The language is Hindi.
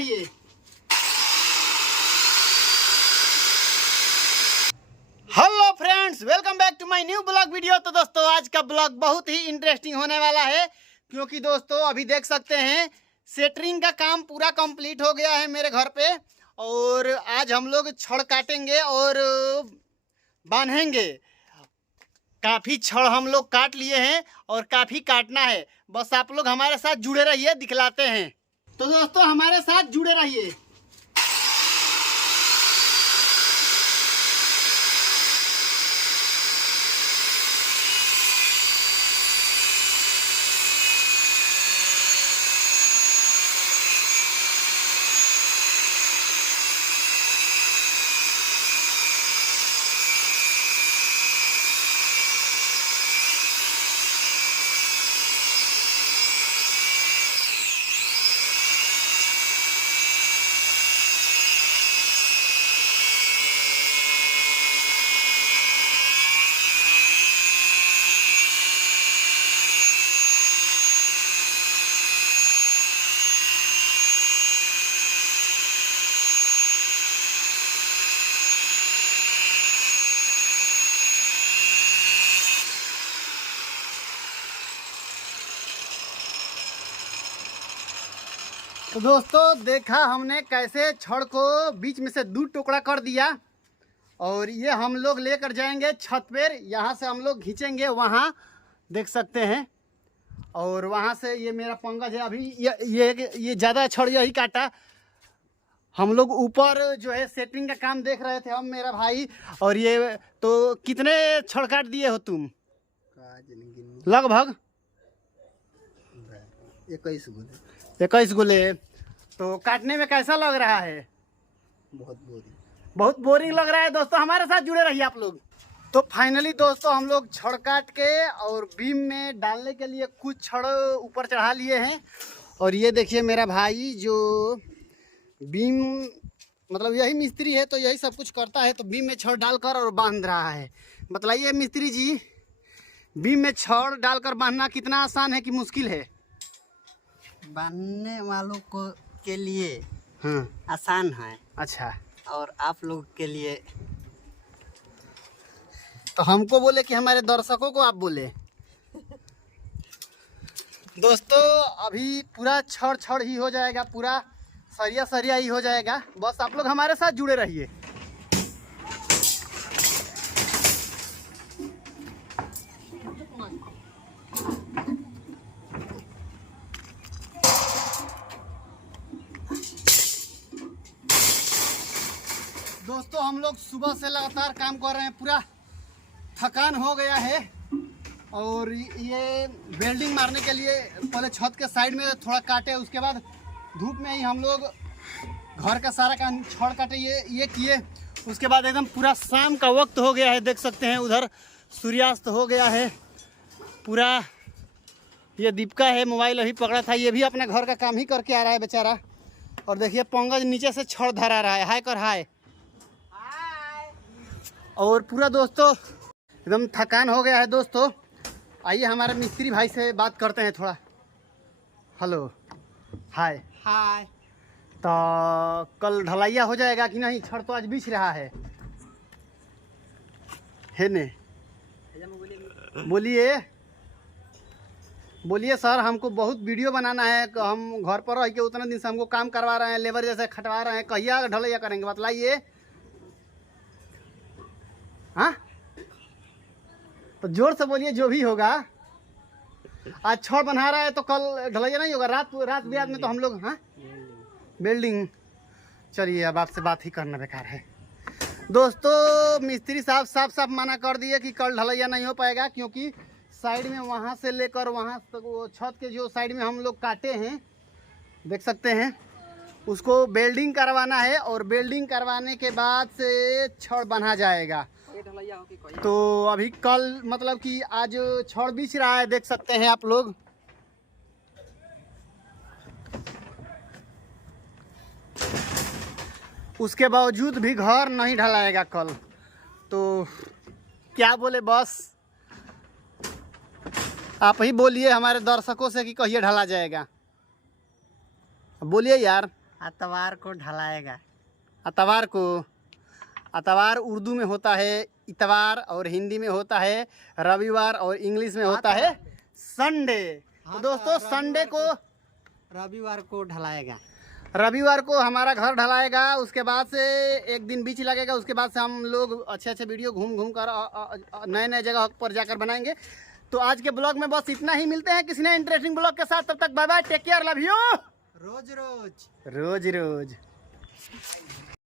रहिए। Hello friends, welcome back to my new blog video. तो दोस्तों आज का ब्लॉग बहुत ही इंटरेस्टिंग होने वाला है, क्योंकि दोस्तों अभी देख सकते हैं सेटरिंग का काम पूरा कंप्लीट हो गया है मेरे घर पे। और आज हम लोग छड़ काटेंगे और बांधेंगे। काफ़ी छड़ हम लोग काट लिए हैं और काफ़ी काटना है। बस आप लोग हमारे साथ जुड़े रहिए, दिखलाते हैं। तो दोस्तों हमारे साथ जुड़े रहिए। तो दोस्तों देखा हमने कैसे छड़ को बीच में से दो टुकड़ा कर दिया, और ये हम लोग लेकर जाएंगे छत पर। यहाँ से हम लोग खींचेंगे, वहाँ देख सकते हैं। और वहाँ से ये मेरा पंकज है, अभी ये ज़्यादा छड़ यही काटा। हम लोग ऊपर जो है सेटिंग का काम देख रहे थे, हम मेरा भाई। और ये तो कितने छड़ काट दिए हो तुम? लगभग 21 गोले। तो काटने में कैसा लग रहा है? बहुत बोरिंग लग रहा है। दोस्तों हमारे साथ जुड़े रहिए आप लोग। तो फाइनली दोस्तों हम लोग छड़ काट के और बीम में डालने के लिए कुछ छड़ ऊपर चढ़ा लिए हैं। और ये देखिए मेरा भाई जो बीम मतलब यही मिस्त्री है, तो यही सब कुछ करता है। तो बीम में छड़ डालकर और बांध रहा है। बताइए मिस्त्री जी, बीम में छड़ डालकर बांधना कितना आसान है कि मुश्किल है? बांधने वालों को के लिए हाँ आसान है। अच्छा, और आप लोग के लिए तो हमको बोले कि हमारे दर्शकों को आप बोले। दोस्तों अभी पूरा छड़ ही हो जाएगा, पूरा सरिया ही हो जाएगा। बस आप लोग हमारे साथ जुड़े रहिए। दोस्तों हम लोग सुबह से लगातार काम कर रहे हैं, पूरा थकान हो गया है। और ये वेल्डिंग मारने के लिए पहले छत के साइड में थोड़ा काटे, उसके बाद धूप में ही हम लोग घर का सारा काम छड़ काटे, ये किए। उसके बाद एकदम पूरा शाम का वक्त हो गया है, देख सकते हैं उधर सूर्यास्त हो गया है पूरा। ये दीपिका है, मोबाइल अभी पकड़ा था, ये भी अपने घर का काम ही करके आ रहा है बेचारा। और देखिए पंकज नीचे से छड़ धरा रहा है। हाय कर हाय। और पूरा दोस्तों एकदम थकान हो गया है। दोस्तों आइए हमारे मिस्त्री भाई से बात करते हैं थोड़ा। हेलो, हाय। हाय। तो कल ढलैया हो जाएगा कि नहीं? छड़ तो आज बिछ रहा है ने। बोलिए सर, हमको बहुत वीडियो बनाना है। हम घर पर रह के उतना दिन से हमको काम करवा रहे हैं, लेबर जैसे खटवा रहे हैं। कहिया ढलैया करेंगे बतलाइए। हाँ तो जोर से बोलिए, जो भी होगा। आज छड़ बना रहा है तो कल ढलैया नहीं होगा। रात बिरात में तो हम लोग हाँ बिल्डिंग। चलिए अब आपसे बात ही करना बेकार है। दोस्तों मिस्त्री साहब साफ मना कर दिए कि कल ढलैया नहीं हो पाएगा, क्योंकि साइड में वहाँ से लेकर वहाँ तक वो छत के जो साइड में हम लोग काटे हैं देख सकते हैं, उसको वेल्डिंग करवाना है। और वेल्डिंग करवाने के बाद से छड़ बना जाएगा। तो अभी कल मतलब कि आज छड़ बिछ रहा है, देख सकते हैं आप लोग। उसके बावजूद भी घर नहीं ढलाएगा कल। तो क्या बोले, बस आप ही बोलिए हमारे दर्शकों से कि कहिए ढला जाएगा। बोलिए यार। अतवार को ढलाएगा। अतवार को, अतवार उर्दू में होता है इतवार और हिंदी में होता है रविवार और इंग्लिश में होता है संडे। तो दोस्तों संडे को, रविवार को ढलाएगा। रविवार को हमारा घर ढलाएगा। उसके बाद से एक दिन बीच लगेगा। उसके बाद से हम लोग अच्छे अच्छे वीडियो घूम घूम कर नए नए जगह पर जाकर बनाएंगे। तो आज के ब्लॉग में बस इतना ही। मिलते हैं किसी नए इंटरेस्टिंग ब्लॉग के साथ। तब तक bye bye, take care, love you. रोज रोज रोज रोज।